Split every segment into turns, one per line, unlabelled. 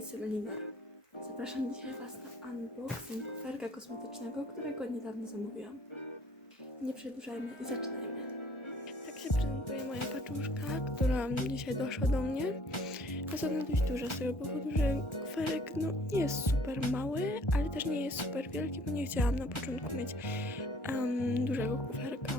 jestem Elinor. Zapraszam dzisiaj Was na unboxing kuferka kosmetycznego, którego niedawno zamówiłam. Nie przedłużajmy i zaczynajmy. Tak się prezentuje moja paczuszka, która dzisiaj doszła do mnie. Jest ona dość duża z tego powodu, że kuferek no, nie jest super mały, ale też nie jest super wielki, bo nie chciałam na początku mieć em, dużego kuferka.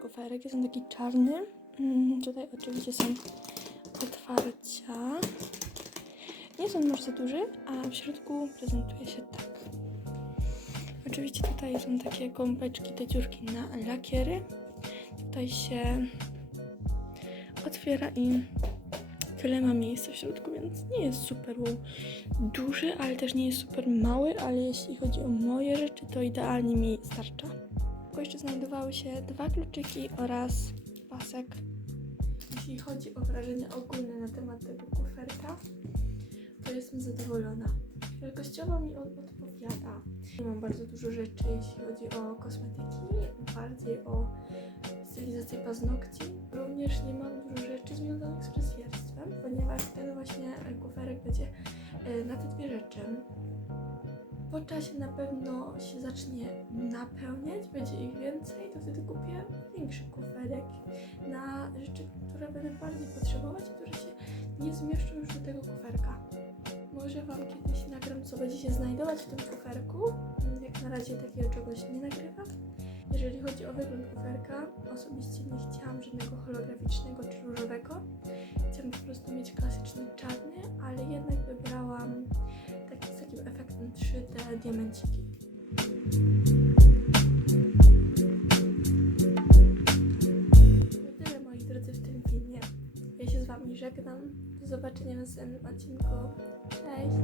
Kuferek. Jest on taki czarny. Mm, Tutaj oczywiście są otwarcia. Nie jest on może za duży, a w środku prezentuje się tak. Oczywiście tutaj są takie gąbeczki, te dziurki na lakiery. Tutaj się otwiera i tyle ma miejsca w środku, więc nie jest super duży, ale też nie jest super mały, ale jeśli chodzi o moje rzeczy, to idealnie mi starcza. Tylko jeszcze znajdowały się dwa kluczyki oraz pasek. Jeśli chodzi o wrażenia ogólne na temat tego kuferka, to jestem zadowolona. Wielkościowo mi on odpowiada. Nie mam bardzo dużo rzeczy, jeśli chodzi o kosmetyki, bardziej o stylizację paznokci. Również nie mam dużo rzeczy związanych z fryzjerstwem, ponieważ ten właśnie kuferek będzie e, na te dwie rzeczy. Po czasie na pewno się zacznie napełniać, będzie ich więcej, to wtedy kupię większy kuferek na rzeczy, które będę bardziej potrzebować, które się nie zmieszczą już do tego kuferka. Może Wam kiedyś nagram, co będzie się znajdować w tym kuferku. Jak na razie takiego czegoś nie nagrywam. Jeżeli chodzi o wygląd kuferka, osobiście nie chciałam żadnego holograficznego czy różowego. Chciałam po prostu mieć klasyczny diamenciki. To tyle moi drodzy w tym filmie. Ja się z Wami żegnam. Do zobaczenia w następnym odcinku. Cześć!